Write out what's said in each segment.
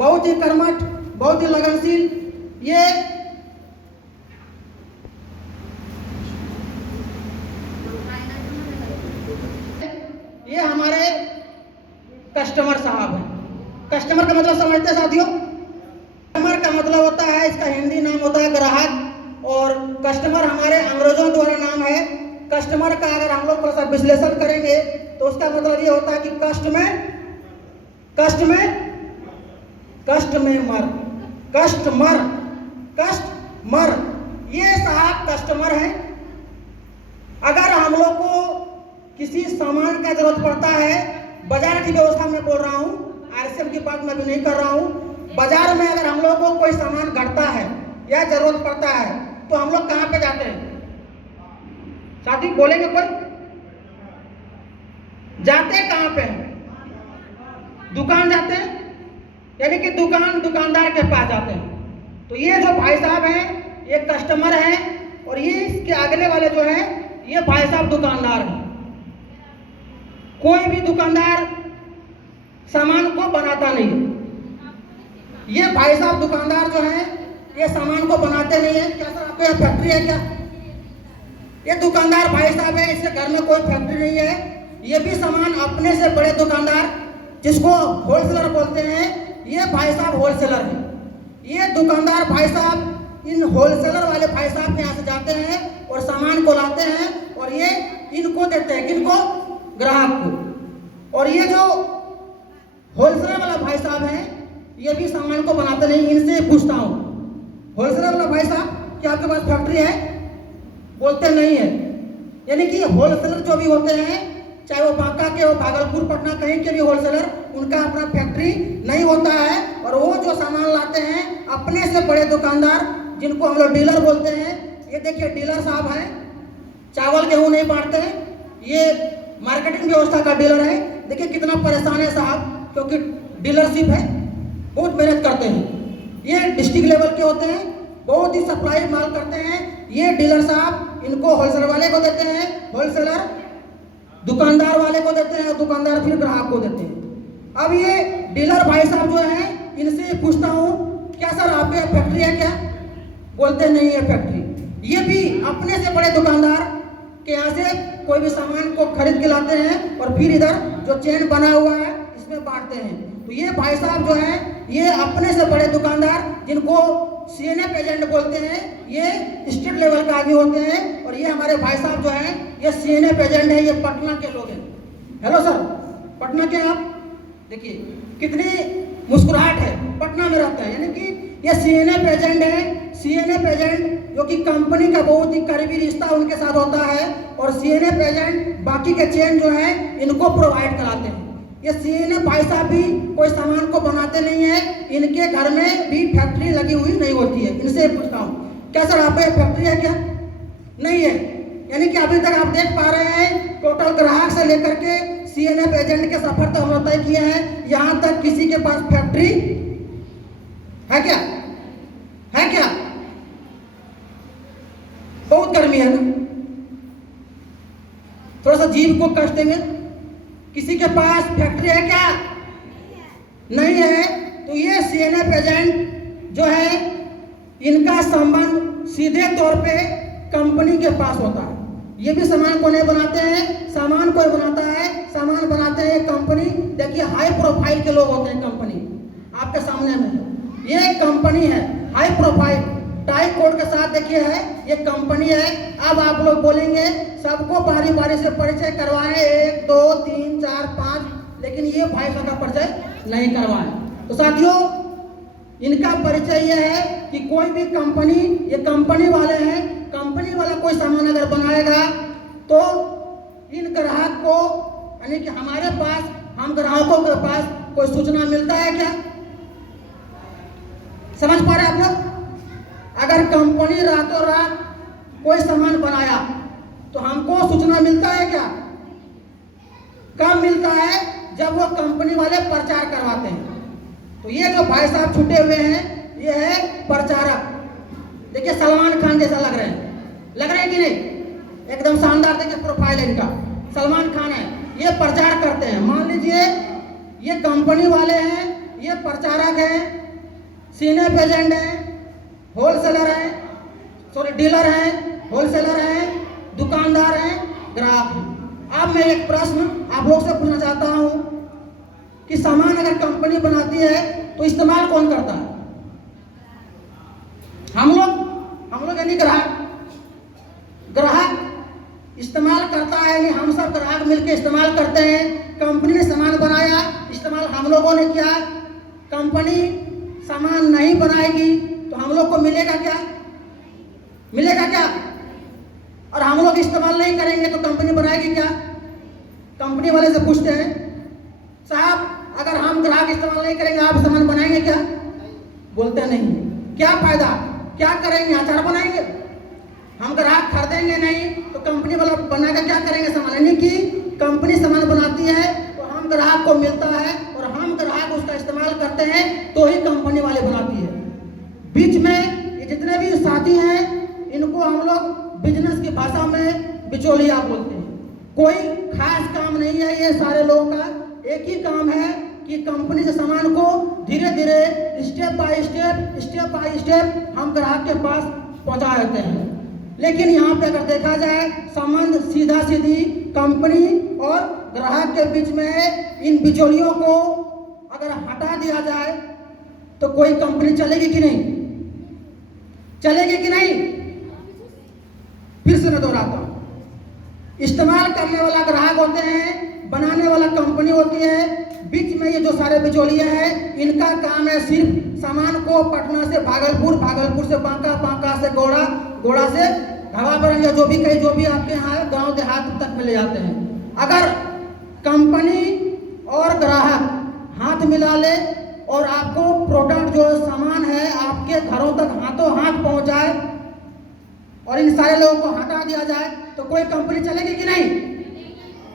बहुत ही कर्मठ, बहुत ही लगनशील। ये हमारे कस्टमर साहब हैं। कस्टमर का मतलब समझते हैं साथियों? कस्टमर का मतलब होता है, इसका हिंदी नाम होता है ग्राहक, और कस्टमर हमारे अंग्रेजों द्वारा नाम है। कस्टमर का अगर हम लोग थोड़ा सा विश्लेषण करेंगे तो उसका मतलब ये होता है कि कस्टमर ये साहब कस्टमर है। अगर हम लोग को किसी सामान का जरूरत पड़ता है, बाजार की व्यवस्था में बोल रहा हूँ, आरसीएम की बात मैं भी नहीं कर रहा हूँ। बाजार में अगर हम लोग को कोई सामान घटता है या जरूरत पड़ता है तो हम लोग कहाँ पे जाते हैं? साथी बोलेंगे कोई? जाते कहाँ पे? दुकान जाते हैं, यानी कि दुकानदार के पास जाते हैं। तो ये जो भाई साहब हैं ये कस्टमर हैं, और ये इसके अगले वाले जो हैं ये भाई साहब दुकानदार हैं। कोई भी दुकानदार सामान को बनाता नहीं है। ये भाई साहब दुकानदार जो हैं ये सामान को बनाते नहीं है। क्या सर आपके यहाँ फैक्ट्री है क्या? ये दुकानदार भाई साहब है, इसके घर में कोई फैक्ट्री नहीं है। ये भी सामान अपने से बड़े दुकानदार, जिसको होलसेलर बोलते हैं, ये भाई साहब होलसेलर हैं। ये दुकानदार भाई साहब इन होलसेलर वाले भाई साहब के यहाँ से जाते हैं और सामान को लाते हैं और ये इनको देते हैं। किनको? ग्राहक को। और ये जो होलसेलर वाला भाई साहब हैं ये भी सामान को बनाते नहीं। इनसे पूछता हूँ, होलसेलर वाला भाई साहब क्या आपके पास फैक्ट्री है? बोलते नहीं है। यानी कि होलसेलर जो भी होते हैं, चाहे वो बांका के हो, भागलपुर, पटना, कहीं के भी होलसेलर, उनका अपना फैक्ट्री नहीं होता है। और वो जो सामान लाते हैं अपने से बड़े दुकानदार, जिनको हम लोग डीलर बोलते हैं। ये देखिए डीलर साहब हैं, चावल गेहूं नहीं बांटते हैं, ये मार्केटिंग व्यवस्था का डीलर है। देखिए कितना परेशान है साहब, क्योंकि डीलरशिप है, बहुत मेहनत करते हैं। ये डिस्ट्रिक्ट लेवल के होते हैं, बहुत ही सप्लाई माल करते हैं। ये डीलर साहब इनको होलसेलर वाले को देते हैं, होलसेलर दुकानदार वाले को देते हैं, दुकानदार फिर ग्राहक को देते हैं। अब ये डीलर भाई साहब जो हैं इनसे पूछता हूँ, क्या सर आपके फैक्ट्री है क्या? बोलते नहीं है फैक्ट्री। ये भी अपने से बड़े दुकानदार के यहाँ से कोई भी सामान को खरीद के लाते हैं और फिर इधर जो चेन बना हुआ है इसमें बांटते हैं। तो ये भाई साहब जो हैं ये अपने से बड़े दुकानदार, जिनको सीएनएफ एजेंट बोलते हैं, ये स्टेट लेवल का आदमी होते हैं। और ये हमारे भाई साहब जो हैं ये सीएनएफ एजेंट है, ये पटना के लोग हैं। हेलो सर, पटना के आप देखिए कितनी मुस्कुराहट है, पटना में रहते हैं। यानी कि ये सीएनएफ एजेंट है। सीएनएफ एजेंट जो कि कंपनी का बहुत ही करीबी रिश्ता उनके साथ होता है, और सीएनएफ एजेंट बाकी के चेन जो है इनको प्रोवाइड कराते हैं। ये सीएनएफ भाई साहब भी कोई सामान को बनाते नहीं है, इनके घर में भी फैक्ट्री लगी हुई नहीं होती है। इनसे पूछता हूँ, क्या सर आपको फैक्ट्री है क्या? नहीं है। यानी कि अभी तक आप देख पा रहे हैं टोटल ग्राहक से लेकर के सीएनएफ एजेंट के सफर तो हम तय किए हैं, यहाँ तक किसी के पास फैक्ट्री है क्या? है क्या? बहुत गर्मी है ना, थोड़ा सा जीभ को कष्ट देंगे। किसी के पास फैक्ट्री है क्या? नहीं है। तो ये सीएनएफ एजेंट जो है इनका संबंध सीधे तौर पे कंपनी के पास होता है। ये भी सामान को नहीं बनाते हैं, सामान कोई बनाता है, सामान बनाते हैं कंपनी। देखिए हाई प्रोफाइल के लोग होते हैं कंपनी, आपके सामने में ये कंपनी है, हाई प्रोफाइल टाई कोड के साथ देखिए है, ये कंपनी है। अब आप लोग बोलेंगे सबको बारी बारी से परिचय करवाएं, 1 2 3 4 5, लेकिन ये भाई साहब का परिचय नहीं करवाएं। तो साथियों इनका परिचय यह है कि कोई भी कंपनी, ये कंपनी वाले हैं, कंपनी वाला कोई सामान अगर बनाएगा तो इन ग्राहक को, यानी कि हमारे पास, हम ग्राहकों के पास कोई सूचना मिलता है क्या? समझ पा रहे आप लोग? अगर कंपनी रातों रात कोई सामान बनाया तो हमको सूचना मिलता है क्या? कब मिलता है? जब वो कंपनी वाले प्रचार करवाते हैं। तो ये जो भाई साहब छुटे हुए हैं ये है प्रचारक। देखिए सलमान खान जैसा लग रहे हैं कि नहीं? एकदम शानदार। देखिए प्रोफाइल इनका सलमान खान है। ये प्रचार करते हैं। मान लीजिए ये कंपनी वाले हैं, ये प्रचारक हैं, सीनियर एजेंट हैं, होलसेलर हैं, सॉरी डीलर हैं, होलसेलर हैं, दुकानदार हैं, ग्राहक हैं। अब मैं एक प्रश्न आप लोग से पूछना चाहता हूं कि सामान अगर कंपनी बनाती है तो इस्तेमाल कौन करता है? हम लोग यानी ग्राहक इस्तेमाल करता है, यानी हम सब ग्राहक मिलकर इस्तेमाल करते हैं। कंपनी ने सामान बनाया, इस्तेमाल हम लोगों ने किया। कंपनी सामान नहीं बनाएगी तो हम लोग को मिलेगा क्या? और हम लोग इस्तेमाल नहीं करेंगे तो कंपनी बनाएगी क्या? कंपनी वाले से पूछते हैं, साहब अगर हम ग्राहक इस्तेमाल नहीं करेंगे आप सामान बनाएंगे क्या? बोलते नहीं। क्या फायदा, क्या करेंगे? अचार बनाएंगे? हम ग्राहक खरीदेंगे नहीं तो कंपनी वाला बनाकर क्या करेंगे सामान? यानी कि कंपनी सामान बनाती है तो हम ग्राहक को मिलता है और हम ग्राहक उसका इस्तेमाल करते हैं तो ही कंपनी वाले बनाती है। बीच में ये जितने भी साथी हैं इनको हम लोग बिजनेस की भाषा में बिचौलिया बोलते हैं। कोई खास काम नहीं है ये सारे लोगों का, एक ही काम है कि कंपनी से सामान को धीरे धीरे स्टेप बाय स्टेप हम ग्राहक के पास पहुंचा देते हैं। लेकिन यहाँ पे अगर देखा जाए संबंध सीधा सीधी कंपनी और ग्राहक के बीच में है। इन बिचौलियों को अगर हटा दिया जाए तो कोई कंपनी चलेगी कि नहीं? चलेगी कि नहीं? फिर से मैं दोहराता हूं, इस्तेमाल करने वाला ग्राहक होते हैं, बनाने वाला कंपनी होती है। बीच में ये जो सारे बिचौलिए हैं इनका काम है सिर्फ सामान को पटना से भागलपुर, भागलपुर से बांका, बांका से गोड़ा, गोड़ा से घाघाबरन या जो भी आपके यहाँ गांव देहात तक में ले जाते हैं। अगर कंपनी और ग्राहक हाथ मिला ले और आपको प्रोडक्ट जो सामान है आपके घरों तक हाथों हाथ पहुंच जाए और इन सारे लोगों को हटा दिया जाए तो कोई कंपनी चलेगी कि नहीं?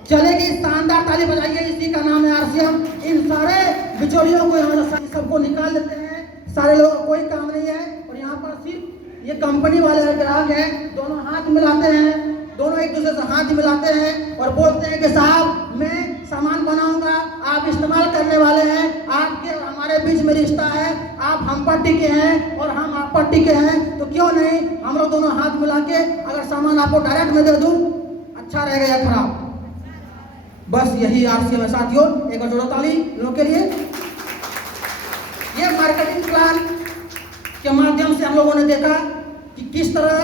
चलेगी। शानदार ताली बजाइए, इसी का नाम है आरसीएम। इन सारे बिचौलियों को यहाँ से सबको निकाल देते हैं, सारे लोगों को कोई काम नहीं है और यहाँ पर सिर्फ ये कंपनी वाले ग्राहक हैं, दोनों हाथ मिलाते हैं, दोनों एक दूसरे से हाथ मिलाते हैं और बोलते हैं कि साहब मैं सामान बनाऊंगा, आप इस्तेमाल करने वाले हैं, आपके और हमारे बीच में रिश्ता है, आप हम पर टिके हैं और हम आप पर टिके हैं, तो क्यों नहीं हम लोग दोनों हाथ मिला के अगर सामान आपको डायरेक्ट में दे दूं, अच्छा रहेगा या खराब? बस यही आरसीएम है साथियों। एक बार जोड़ो ताली लोगों के लिए। ये मार्केटिंग प्लान के माध्यम से हम लोगों ने देखा कि किस तरह